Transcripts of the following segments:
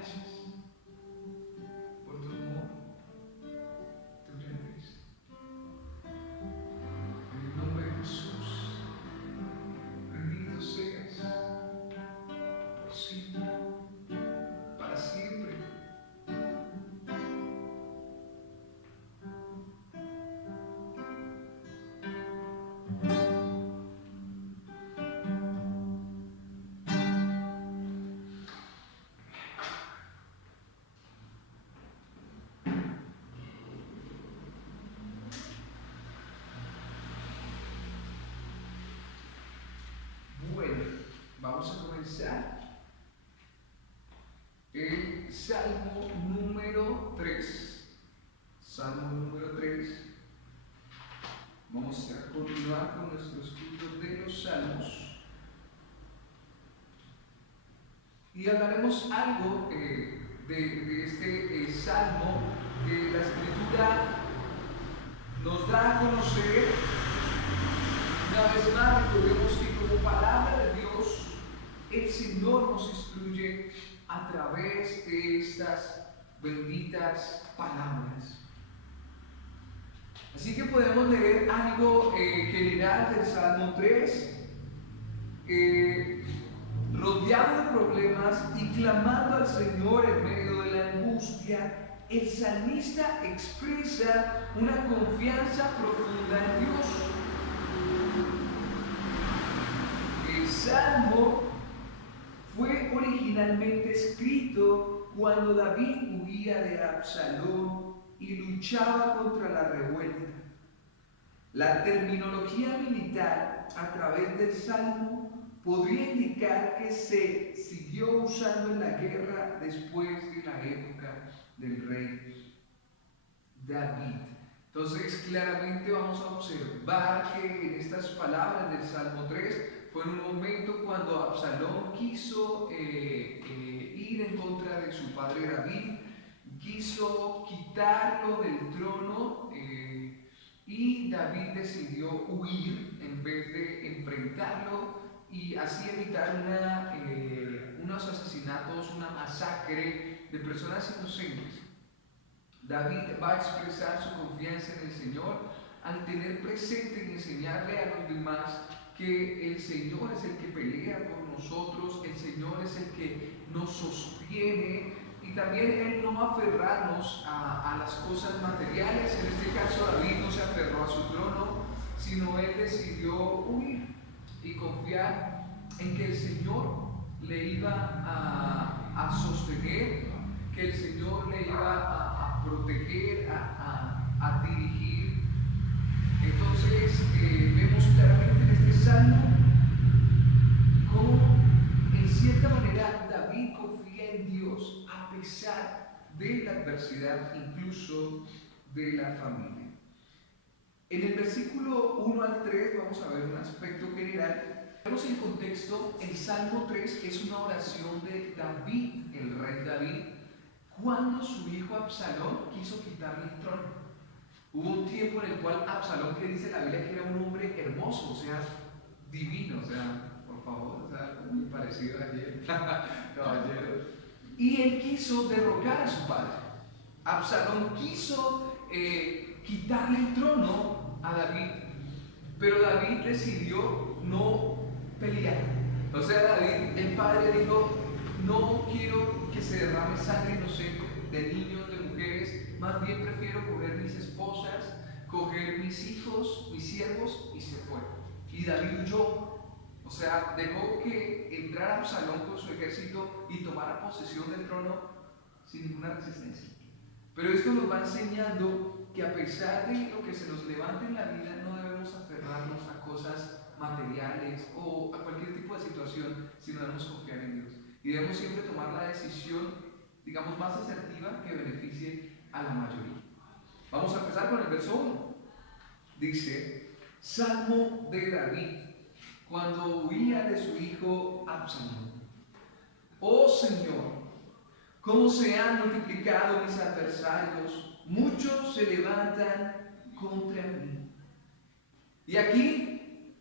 gracias por tu amor, tu grandeza. En el nombre de Jesús, bendito seas por siempre, para siempre. Bueno, vamos a comenzar el Salmo número 3. Salmo número 3. Vamos a continuar con nuestro estudio de los salmos. Y hablaremos algo de este salmo que la Escritura nos da a conocer. Una vez más, recordemos que como palabra de Dios, el Señor nos instruye a través de estas benditas palabras. Así que podemos leer algo general del Salmo 3, rodeado de problemas y clamando al Señor en medio de la angustia. El salmista expresa una confianza profunda en Dios. El Salmo fue originalmente escrito cuando David huía de Absalón y luchaba contra la revuelta. La terminología militar a través del Salmo podría indicar que se siguió usando en la guerra después de la época del rey David. Entonces, claramente vamos a observar que en estas palabras del Salmo 3 fue en un momento cuando Absalón quiso ir en contra de su padre David, quiso quitarlo del trono y David decidió huir en vez de enfrentarlo y así evitar unos asesinatos, una masacre de personas inocentes. David va a expresar su confianza en el Señor al tener presente y enseñarle a los demás que el Señor es el que pelea por nosotros, el Señor es el que nos sostiene y también Él no va a aferrarnos a las cosas materiales. En este caso David no se aferró a su trono, sino Él decidió huir y confiar en que el Señor le iba a sostener, que el Señor le iba a proteger, a dirigir. Entonces vemos claramente en este salmo cómo en cierta manera David confía en Dios a pesar de la adversidad, incluso de la familia. En el versículo 1 al 3 vamos a ver un aspecto general. Vemos en contexto, el Salmo 3 es una oración de David, el rey David, cuando su hijo Absalón quiso quitarle el trono. Hubo un tiempo en el cual Absalón, que dice la Biblia que era un hombre hermoso, o sea, divino, o sea, por favor, o sea, muy parecido a ayer, caballero. Y él quiso derrocar a su padre. Absalón quiso quitarle el trono a David, pero David decidió no pelear. O sea, David, el padre, dijo: no quiero que se derrame sangre inocente de niños, de mujeres, más bien prefiero coger mis esposas, coger mis hijos, mis siervos, y se fue. Y David huyó, o sea, dejó que entrara Absalón con su ejército y tomara posesión del trono sin ninguna resistencia. Pero esto nos va enseñando que a pesar de lo que se nos levante en la vida, no debemos aferrarnos a cosas materiales o a cualquier tipo de situación, sino debemos confiar en Dios. Y debemos siempre tomar la decisión, digamos, más asertiva que beneficie a la mayoría. Vamos a empezar con el verso 1. Dice: Salmo de David, cuando huía de su hijo Absalón. Oh Señor, cómo se han multiplicado mis adversarios, muchos se levantan contra mí. Y aquí,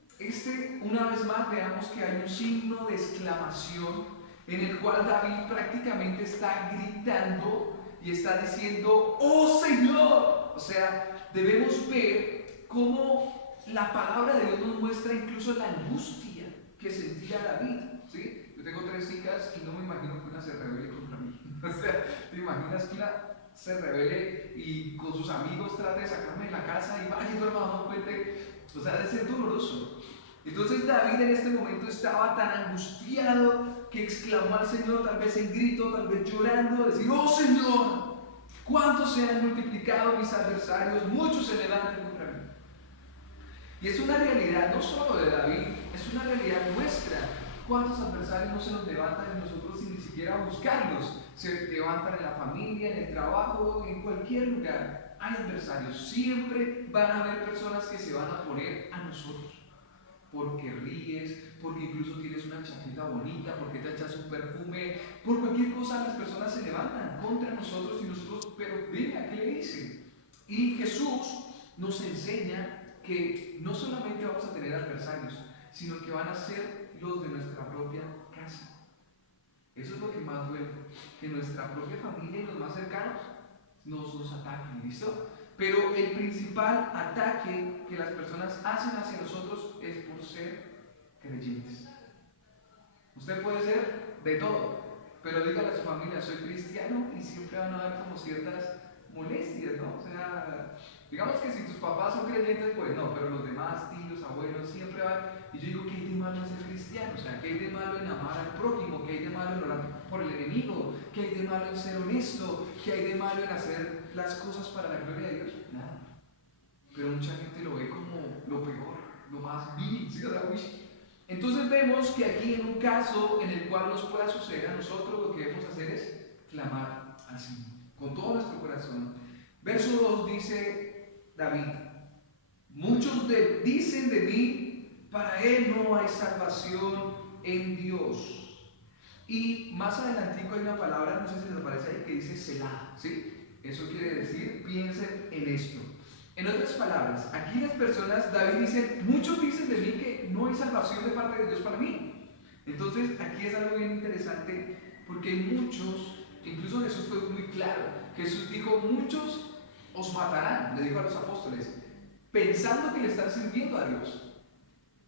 una vez más, veamos que hay un signo de exclamación en el cual David prácticamente está gritando y está diciendo, ¡oh Señor! O sea, debemos ver cómo la palabra de Dios nos muestra incluso la angustia que sentía David, ¿sí? Yo tengo 3 hijas y no me imagino que una se rebele contra mí. O sea, ¿te imaginas que una se rebele y con sus amigos trate de sacarme de la casa y vaya y duerma bajo un puente? O sea, debe ser doloroso. Entonces David en este momento estaba tan angustiado que exclamó al Señor, tal vez en grito, tal vez llorando, decir, ¡oh Señor! ¿Cuántos se han multiplicado mis adversarios? Muchos se levantan contra mí. Y es una realidad no solo de David, es una realidad nuestra. ¿Cuántos adversarios no se nos levantan en nosotros sin ni siquiera buscarlos? Se levantan en la familia, en el trabajo, en cualquier lugar. Hay adversarios. Siempre van a haber personas que se van a oponer a nosotros. Porque ríes, porque incluso tienes una chaqueta bonita, porque te echas un perfume, por cualquier cosa las personas se levantan contra nosotros y nosotros, pero venga, ¿qué le dicen? Y Jesús nos enseña que no solamente vamos a tener adversarios, sino que van a ser los de nuestra propia casa. Eso es lo que más duele, que nuestra propia familia y los más cercanos nos ataquen, ¿listo? Pero el principal ataque que las personas hacen hacia nosotros es por ser creyentes. Usted puede ser de todo, pero dígale a su familia, soy cristiano, y siempre van a haber como ciertas molestias, ¿no? O sea, digamos que si tus papás son creyentes, pues no, pero los demás, tíos, abuelos, siempre van. Y yo digo, ¿qué hay de malo en ser cristiano? O sea, ¿qué hay de malo en amar al prójimo? ¿Qué hay de malo en orar por el enemigo? ¿Qué hay de malo en ser honesto? ¿Qué hay de malo en hacer las cosas para la gloria de Dios? Nada. Pero mucha gente lo ve como lo peor, lo más vil, ¿sí? O sea, uy. Entonces vemos que aquí en un caso en el cual nos pueda suceder a nosotros, lo que debemos hacer es clamar al Señor con todo nuestro corazón. Verso 2 dice David, muchos dicen de mí, para él no hay salvación en Dios. Y más adelantico hay una palabra, no sé si les aparece ahí, que dice Selah, ¿sí? Eso quiere decir, piensen en esto. En otras palabras, aquí las personas, David dice, muchos dicen de mí que no hay salvación de parte de Dios para mí. Entonces aquí es algo bien interesante, porque hay muchos, incluso Jesús fue muy claro. Jesús dijo, muchos os matarán, le dijo a los apóstoles, pensando que le están sirviendo a Dios.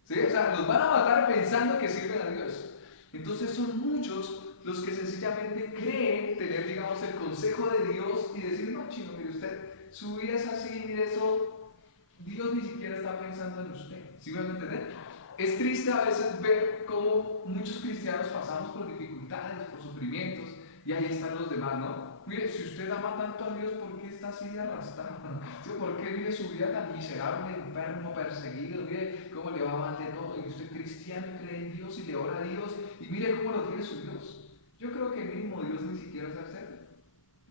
¿Sí? O sea, los van a matar pensando que sirven a Dios. Entonces son muchos los que sencillamente creen tener, digamos, el consejo de Dios y decir, no, chino, mire usted, su vida es así, mire eso, Dios ni siquiera está pensando en usted. ¿Sí me van a entender? Es triste a veces ver cómo muchos cristianos pasamos por dificultades, por sufrimientos, y ahí están los demás, ¿no? Mire, si usted ama tanto a Dios, ¿por qué está así de arrastrado? ¿Sí? ¿Por qué vive su vida tan miserable, enfermo, perseguido? Mire cómo le va mal de todo, y usted cristiano cree en Dios y le ora a Dios, y mire cómo lo tiene su Dios. Yo creo que mismo Dios ni siquiera es serio.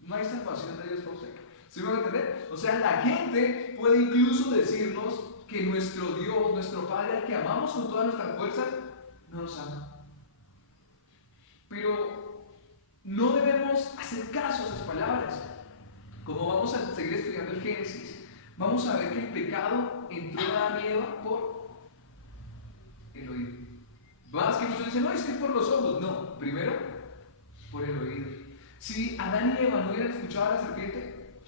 No hay salvación de Dios por usted. ¿Sí me van a entender? O sea, la gente puede incluso decirnos que nuestro Dios, nuestro Padre, al que amamos con todas nuestras fuerzas, no nos ama. Pero no debemos hacer caso a esas palabras. Como vamos a seguir estudiando el Génesis, vamos a ver que el pecado entró en Adán y Eva por el oído. Más que muchos dicen, no, es que es por los ojos. No, primero, por el oído. Si Adán y Eva no hubieran escuchado a la serpiente,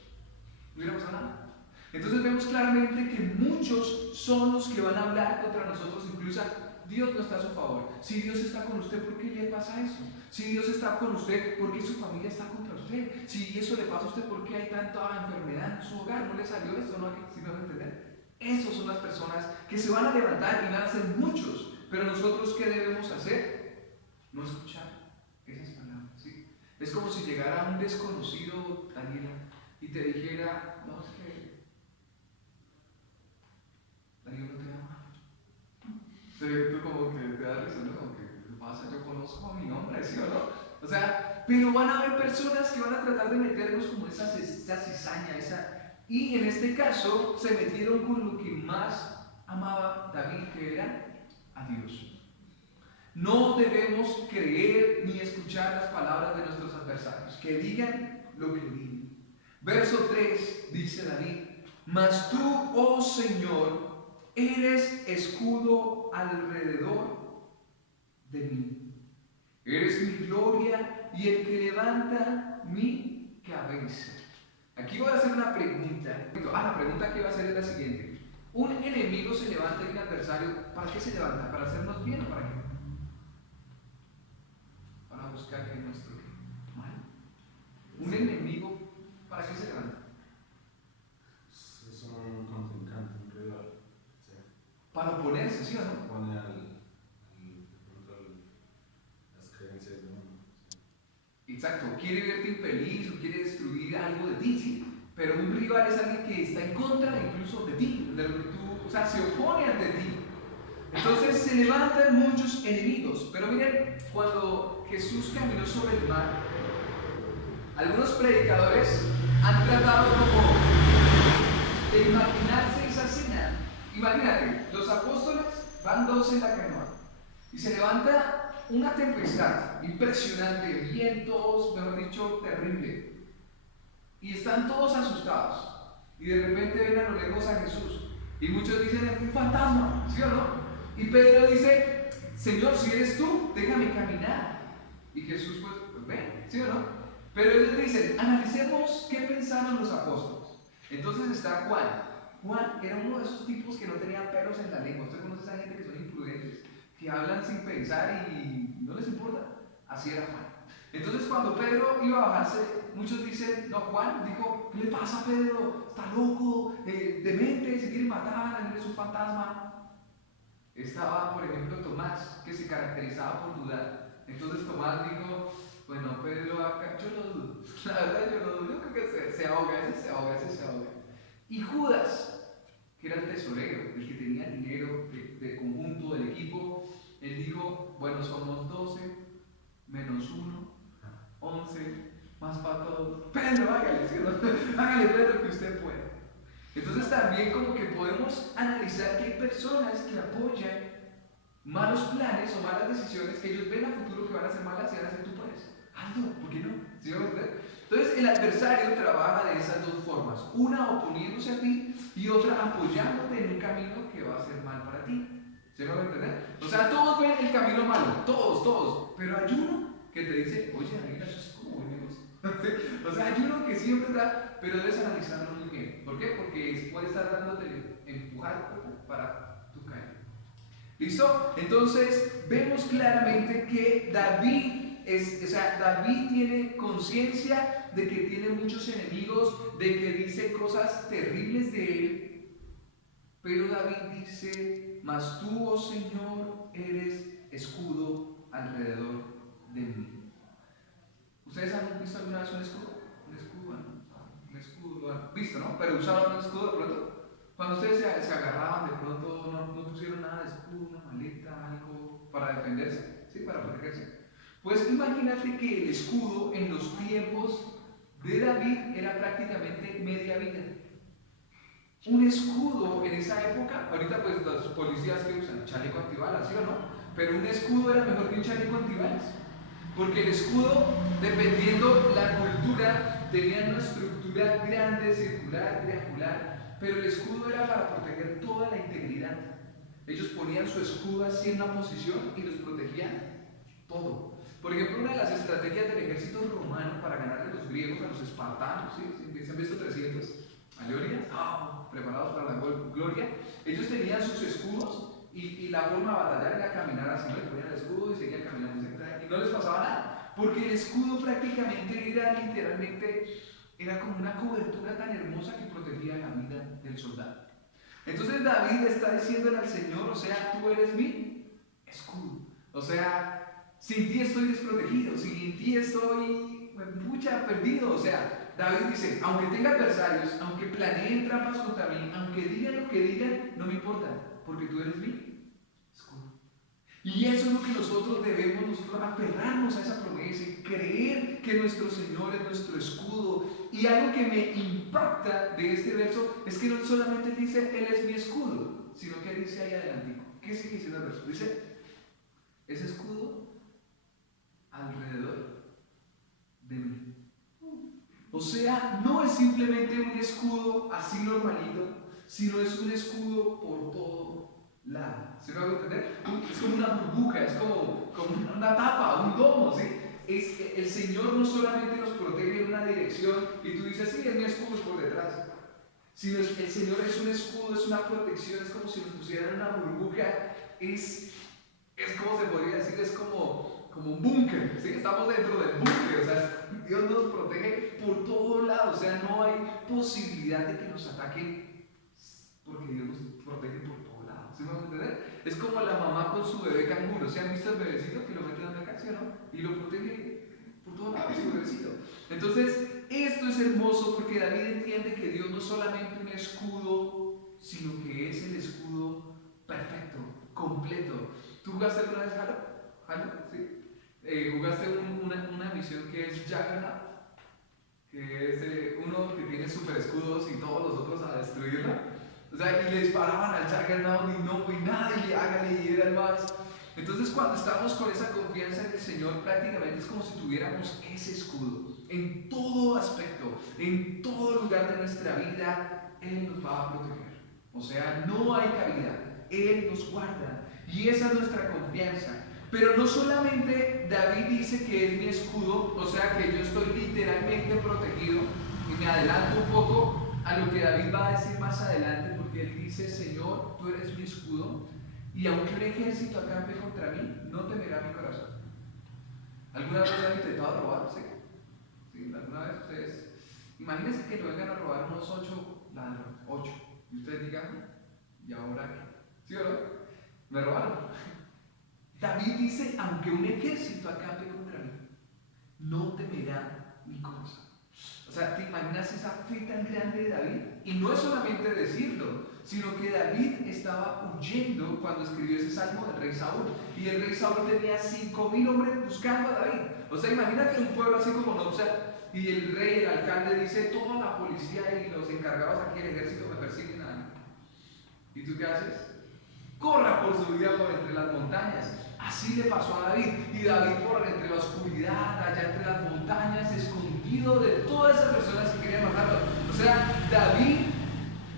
no hubiera pasado nada. Entonces vemos claramente que muchos son los que van a hablar contra nosotros, incluso Dios no está a su favor. Si Dios está con usted, ¿por qué le pasa eso? Si Dios está con usted, ¿por qué su familia está contra usted? Si eso le pasa a usted, ¿por qué hay tanta enfermedad en su hogar? ¿No le salió esto? ¿No? ¿Sí me van a entender? Esas son las personas que se van a levantar y van a ser muchos. Pero nosotros, ¿qué debemos hacer? No escuchar esas palabras, ¿sí? Es como si llegara un desconocido, Daniela, y te dijera, no, es que Daniel no te ama. Tú como que te da risa, ¿no? Como que, ¿qué pasa? Yo conozco a mi nombre, ¿sí o no? O sea, pero van a haber personas que van a tratar de meternos como esa cizaña, y en este caso se metieron con lo que más amaba David, que era a Dios. No debemos creer ni escuchar las palabras de nuestros adversarios, que digan lo que digan. Verso 3 dice David, mas tú, oh Señor, eres escudo alrededor de mí. Eres mi gloria y el que levanta mi cabeza. Aquí voy a hacer una pregunta. La pregunta que voy a hacer es la siguiente. ¿Un enemigo se levanta y un adversario, para qué se levanta? ¿Para hacernos bien o para qué? Para buscar que nuestro mal. ¿Un enemigo para qué se levanta? Es un contrincante, un rival. Sí. Para oponerse, ¿sí o no? Pone las creencias de uno. Sí. Exacto, quiere verte infeliz o quiere destruir algo de ti, ¿sí? Pero un rival es alguien que está en contra incluso de ti, de lo que tú, o sea, se opone ante ti. Entonces se levantan muchos enemigos. Pero miren, cuando Jesús caminó sobre el mar, algunos predicadores han tratado como de imaginarse esa escena. Imagínate, los apóstoles van dos en la canoa y se levanta una tempestad impresionante, vientos, mejor dicho, terrible. Y están todos asustados. Y de repente ven a lo lejos a Jesús. Y muchos dicen, es un fantasma, ¿sí o no? Y Pedro dice, Señor, si eres tú, déjame caminar. Y Jesús pues ven, ¿sí o no? Pero ellos dicen, analicemos qué pensaron los apóstoles. Entonces está Juan. Juan era uno de esos tipos que no tenía pelos en la lengua. Usted conoce a esa gente que son imprudentes, que hablan sin pensar y no les importa. Así era Juan. Entonces cuando Pedro iba a bajarse, muchos dicen, no, Juan dijo, ¿qué le pasa a Pedro? Está loco, demente, se quiere matar, él es un fantasma. Estaba, por ejemplo, Tomás, que se caracterizaba por dudar. Entonces Tomás dijo, bueno, Pedro acá, yo lo dudo. La verdad yo lo dudo, yo creo que se ahoga, ese se ahoga, ese se ahoga. Y Judas, que era el tesorero, el que tenía dinero del conjunto, del equipo, él dijo, bueno, somos 12 menos 1, 11, más para todos. Pedro, hágale, ¿sí? Hágale, Pedro, que usted puede. Entonces también como que podemos analizar que hay personas que apoyan malos planes o malas decisiones que ellos ven a futuro que van a ser malas y van a ser tú puedes. Hazlo, ¿por qué no? ¿Sí me va a entender? Entonces el adversario trabaja de esas dos formas. Una oponiéndose a ti y otra apoyándote en un camino que va a ser mal para ti. ¿Sí me va a entender? O sea, todos ven el camino malo, todos. Pero hay uno que te dice, oye, mira, eso es como buen negocio. O sea, hay uno que siempre da, pero debes analizarlo muy bien. ¿Por qué? Porque puede estar dándote empujar para tu caer. ¿Listo? Entonces, vemos claramente que David tiene conciencia de que tiene muchos enemigos, de que dice cosas terribles de él. Pero David dice, mas tú, oh Señor, eres escudo alrededor de mí. ¿Ustedes han visto alguna vez un escudo? Un escudo, ¿han visto, no? Pero usaban un escudo de pronto. Cuando ustedes se agarraban, de pronto no pusieron nada de escudo, una maleta, algo para defenderse, ¿sí? Para protegerse. Pues imagínate que el escudo en los tiempos de David era prácticamente media vida. Un escudo en esa época, ahorita pues los policías que usan chaleco antibalas, ¿sí o no? Pero un escudo era mejor que un chaleco antibalas. Porque el escudo, dependiendo la cultura, tenía una estructura grande, circular, triangular, pero el escudo era para proteger toda la integridad. Ellos ponían su escudo así en una posición y los protegían todo. Por ejemplo, una de las estrategias del ejército romano para ganarle a los griegos, a los espartanos, ¿sí? ¿Se han visto 300? ¿Aleluya? Preparados para la gloria. Ellos tenían sus escudos y la forma de batallar era caminar así, ¿no? Le ponían el escudo y seguían caminando, y no les pasaba nada, porque el escudo prácticamente era literalmente, era como una cobertura tan hermosa que protegía la vida del soldado. Entonces David está diciéndole al Señor, o sea, tú eres mi escudo, o sea, sin ti estoy desprotegido, sin ti estoy perdido, o sea, David dice, aunque tenga adversarios, aunque planeen trampas contra mí, aunque digan lo que digan, no me importa, porque tú eres mi escudo. Y eso es lo que nosotros debemos aferrarnos a esa promesa y creer que nuestro Señor es nuestro escudo. Y algo que me impacta de este verso es que no solamente dice, Él es mi escudo, sino que dice ahí adelante, ¿qué sigue diciendo el verso? Dice, ese escudo alrededor de mí. O sea, no es simplemente un escudo así normalito, sino es un escudo por todo ¿Sí me voy a entender? Es como una burbuja, es como una tapa, un domo, ¿sí? Es que el Señor no solamente nos protege en una dirección y tú dices, sí, es mi escudo por detrás, sino el Señor es un escudo, es una protección, es como si nos pusieran una burbuja, es como se podría decir, es como un búnker, ¿sí? Estamos dentro del búnker, o sea, Dios nos protege por todos lados, o sea, no hay posibilidad de que nos ataquen porque Dios nos protege por todos lados, ¿sí me van a entender? Es como la mamá con su bebé canguro, ¿se han visto el bebecito que lo mete en una canción, ¿no? Y lo protege por todos lados, su bebecito. Entonces, esto es hermoso porque David entiende que Dios no es solamente un escudo, sino que es el escudo perfecto, completo. ¿Tú jugaste alguna vez Halo? ¿Halo? ¿Sí? ¿Jugaste una misión que es Juggernaut? Que es uno que tiene super escudos y todos los otros a destruirla. O sea, y le disparaban al Juggernaut y nadie hágale y era el más. Entonces, cuando estamos con esa confianza en el Señor, prácticamente es como si tuviéramos ese escudo. En todo aspecto, en todo lugar de nuestra vida, Él nos va a proteger. O sea, no hay cabida. Él nos guarda. Y esa es nuestra confianza. Pero no solamente David dice que es mi escudo, o sea que yo estoy literalmente protegido, y me adelanto un poco a lo que David va a decir más adelante, porque él dice, Señor, tú eres mi escudo, y aunque un ejército acampe contra mí, no temerá mi corazón. ¿Alguna vez han intentado robar? Sí. ¿Sí? ¿Alguna vez ustedes? Imagínense que lo vengan a robar unos 8 ladrones, 8, y ustedes digan, ¿y ahora qué? ¿Sí o no? Me robaron. David dice, aunque un ejército acampe contra mí, no temerá mi corazón. O sea, ¿te imaginas esa fe tan grande de David? Y no es solamente decirlo, sino que David estaba huyendo cuando escribió ese salmo del rey Saúl. Y el rey Saúl tenía 5.000 hombres buscando a David. O sea, imagínate un pueblo así como Nopsa, y el rey, el alcalde dice, toda la policía y los encargados aquí del ejército me persiguen a mí. ¿Y tú qué haces? Corra por su vida por entre las montañas. Así le pasó a David. Y David por entre la oscuridad, allá entre las montañas, escondido de todas esas personas que querían matarlo. O sea, David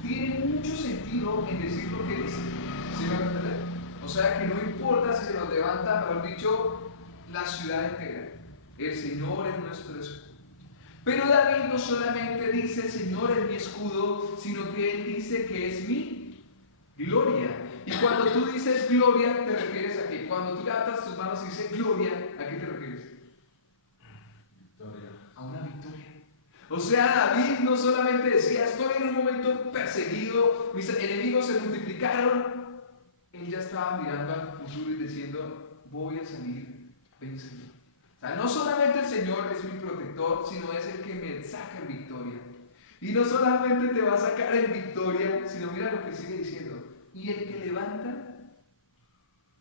tiene mucho sentido en decir lo que dice. ¿Sí me van a entender? O sea, que no importa si se nos levanta, mejor dicho, la ciudad entera. El Señor es nuestro escudo. Pero David no solamente dice, el Señor es mi escudo, sino que él dice que es mi gloria. Y cuando tú dices gloria, ¿te refieres a qué? Cuando tú levantas tus manos y dices gloria, ¿a qué te refieres? Victoria. A una victoria. O sea, David no solamente decía, estoy en un momento perseguido, mis enemigos se multiplicaron. Él ya estaba mirando al futuro y diciendo, voy a salir vencido. O sea, no solamente el Señor es mi protector, sino es el que me saca en victoria. Y no solamente te va a sacar en victoria, sino mira lo que sigue diciendo. Y el que levanta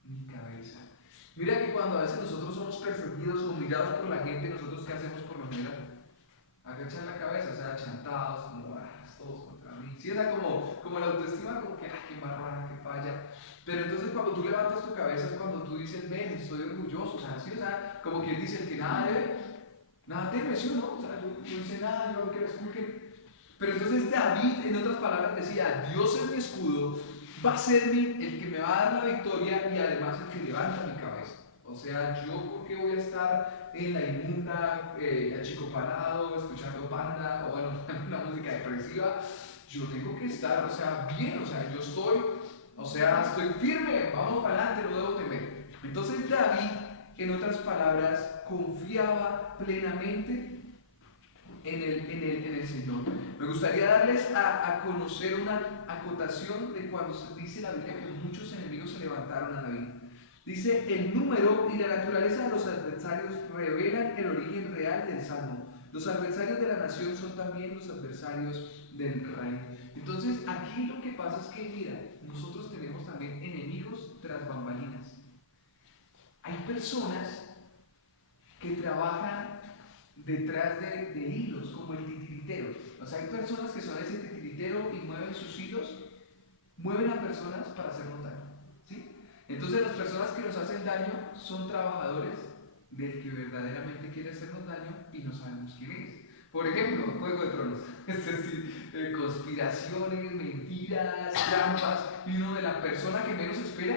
mi cabeza. Mira que cuando a veces nosotros somos perseguidos o humillados por la gente, nosotros ¿qué hacemos por lo general? Agachar la cabeza, o sea, chantados, como, todos contra mí. Sí, o sea, como la autoestima, como que, qué marrana, qué falla. Pero entonces cuando tú levantas tu cabeza es cuando tú dices, ven, estoy orgulloso, o sea, sí, o sea, como quien dice, el que nada debe, nada teme, ¿sí o no? O sea, yo no hice nada, yo hago que me esculquen. Pero entonces David, en otras palabras, decía, Dios es mi escudo, va a ser el que me va a dar la victoria y además el que levanta mi cabeza. O sea, yo por qué voy a estar en la inmunda, achicopanado, escuchando Panda o bueno, una música depresiva. Yo tengo que estar, o sea, bien, o sea, yo estoy, o sea, estoy firme, vamos para adelante, no debo temer. Entonces David, en otras palabras, confiaba plenamente en el Señor. Me gustaría darles a conocer una acotación de cuando se dice la Biblia que muchos enemigos se levantaron a David. Dice, el número y la naturaleza de los adversarios revelan el origen real del salmo. Los adversarios de la nación son también los adversarios del rey. Entonces, aquí lo que pasa es que, mira, nosotros tenemos también enemigos tras bambalinas. Hay personas que trabajan detrás de hilos, como el titiritero. O sea, hay personas que son ese titiritero y mueven sus hilos, mueven a personas para hacernos daño. ¿Sí? Entonces las personas que nos hacen daño son trabajadores del que verdaderamente quiere hacernos daño y no sabemos quién es. Por ejemplo, Juego de Tronos, es decir, conspiraciones, mentiras, trampas y uno de la persona que menos espera,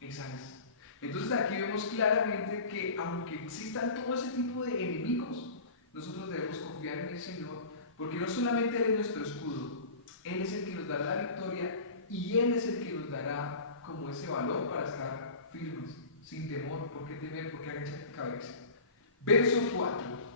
esa es. Entonces aquí vemos claramente que aunque existan todo ese tipo de enemigos, nosotros debemos confiar en el Señor, porque no solamente Él es nuestro escudo, Él es el que nos dará la victoria y Él es el que nos dará como ese valor para estar firmes, sin temor, por qué temer, por qué agachar la cabeza. Verso 4.